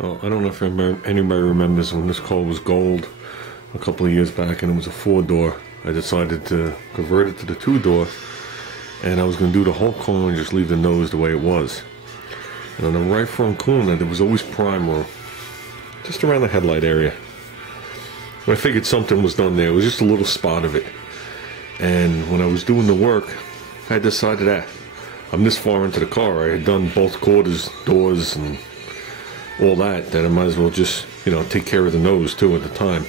Oh, I don't know if anybody remembers when this car was gold a couple of years back and it was a 4-door. I decided to convert it to the 2-door, and I was going to do the whole car and just leave the nose the way it was. And on the right front corner there was always primer just around the headlight area. I figured something was done there. It was just a little spot of it. And when I was doing the work, I decided that I'm this far into the car. I had done both quarters, doors, and all that I might as well just, take care of the nose too at the time.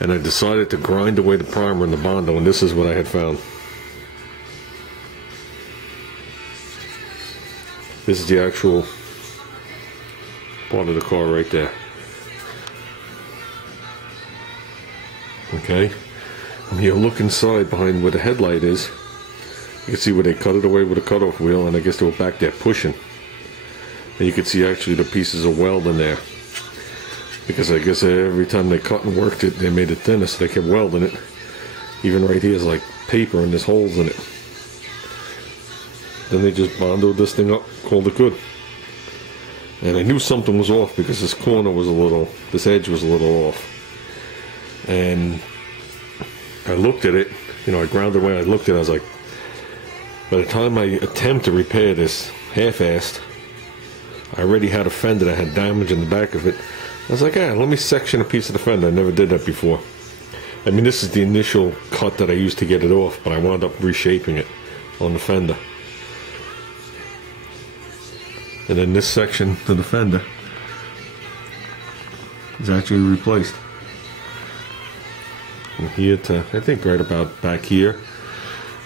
And I decided to grind away the primer and the Bondo, and this is what I had found. This is the actual part of the car right there. Okay, and you look inside behind where the headlight is, you can see where they cut it away with a cutoff wheel, and I guess they were back there pushing. And you can see actually the pieces of weld in there, because I guess every time they cut and worked it, they made it thinner, so they kept welding it. Even right here is like paper and there's holes in it. Then they just bondoed this thing up, called it good. And I knew something was off because this corner was this edge was a little off. And I looked at it, I grounded away, I looked at it, I was like, by the time I attempt to repair this half-assed, I already had a fender that had damage in the back of it. I was like, let me section a piece of the fender. I never did that before. I mean, this is the initial cut that I used to get it off, but I wound up reshaping it on the fender. And then this section of the fender is actually replaced. From here to, I think, right about back here.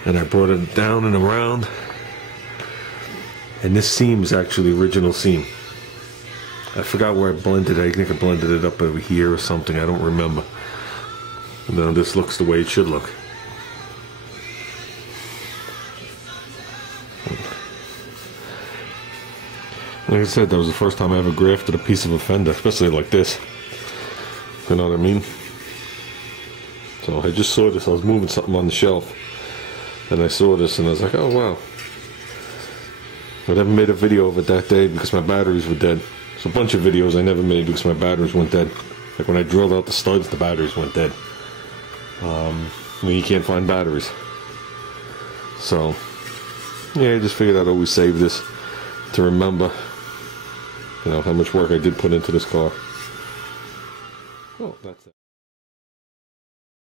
And I brought it down and around. And this seam is actually the original seam. I forgot where I blended it. I think I blended it up over here or something. I don't remember. And now this looks the way it should look. Like I said, that was the first time I ever grafted a piece of a fender, especially like this. You know what I mean? So I just saw this. I was moving something on the shelf, and I saw this, and I was like, oh wow. I never made a video of it that day because my batteries were dead. There's a bunch of videos I never made because my batteries went dead. Like when I drilled out the studs, the batteries went dead. You can't find batteries. So, yeah, I just figured I'd always save this to remember, how much work I did put into this car. Oh, that's it.